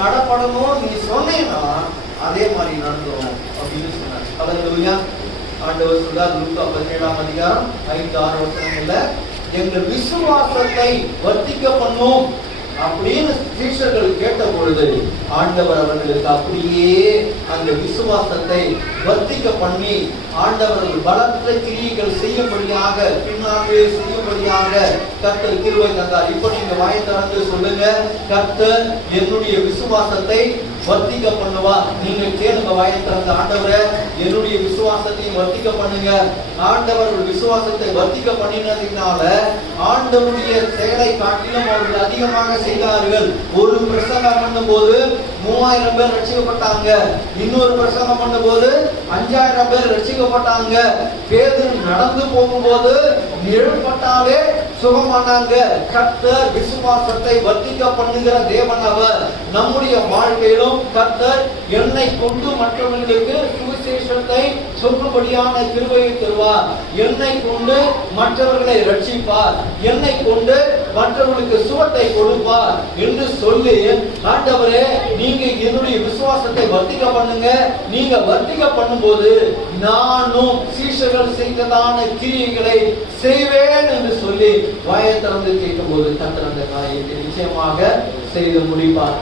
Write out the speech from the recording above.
நடப்படணும் நீ சொன்னீங்கன்னா அதே மாதிரி நடந்துரும் அப்படின்னு சொன்னார். ஹல்லேலூயா. ஆண்டவர் சொல்றார் லூக்கா 17ஆம் அதிகாரம் 5-6 வசனங்கள்ல, எங்கள் விசுவாசத்தை வர்த்திக்க பண்ணும் அப்படின்னு சீஷர்கள் கேட்ட பொழுது ஆண்டவர் அவர்களுக்கு அப்படியே அந்த விசுவாசத்தை வர்த்திக்க பண்ணி ஆண்டவர்கள் பலத்த கிரியைகள் செய்யும்படியாக பின்னாலே செய்யும்படியாக கர்த்தர் கிருபை தந்தார். இப்போ நீங்க வாயை திறந்து சொல்லுங்க, கர்த்தர் என்னுடைய விசுவாசத்தை வர்த்திக்க பண்ணுவா. நீங்க கேளுங்க வாயை திறந்து, ஆண்டவரே என்னுடைய விசுவாசத்தை வர்த்திக்க பண்ணுங்க. ஆண்டவர் விசுவாசத்தை வர்த்திக்க பண்ணினதுனால ஆண்டவருடைய செயலை காட்டிலும் அவர்கள் அதிகமாக செய்தார்கள். ஒரு பிரசங்கம் பண்ணும் போது 3000 பேர் ரட்சிக்கப்பட்டாங்க. இன்னொரு பிரசங்கம் பண்ணும் போது 5000 பேர் ரட்சிக்கப்பட்டாங்க. பேதுரு நடந்து போகும்போது நிழல்பட்டாலே சுகமானாங்க. கர்த்தர் விசுவாசத்தை வர்த்திக்க பண்ணுகிற தேவன் அவர். நம்முடைய வாழ்க்கையிலும் கர்த்தர் என்னை கொண்டு மற்றவர்களுக்கு சுவிசேஷத்தை சொல்லும்படியான கிருபையை தருவார். என்னை கொண்டு மற்றவர்களை ரட்சிப்பார். என்னை கொண்டு மற்றவர்களுக்கு சுகத்தை கொடுப்பார் என்று சொல்லி, ஆண்டவரே நீங்க என்னுடைய விசுவாசத்தை வர்த்திக்க பண்ணுங்க. நீங்க வர்த்திக்க பண்ணும்போது நானும் சீஷர்கள் செய்ததான கிரியைகளை செய்வேன் என்று சொல்லி வாயை திறந்து கேட்கும் போது கர்த்தர் அந்த காரியத்தை நிச்சயமாக செய்து முடிப்பார்.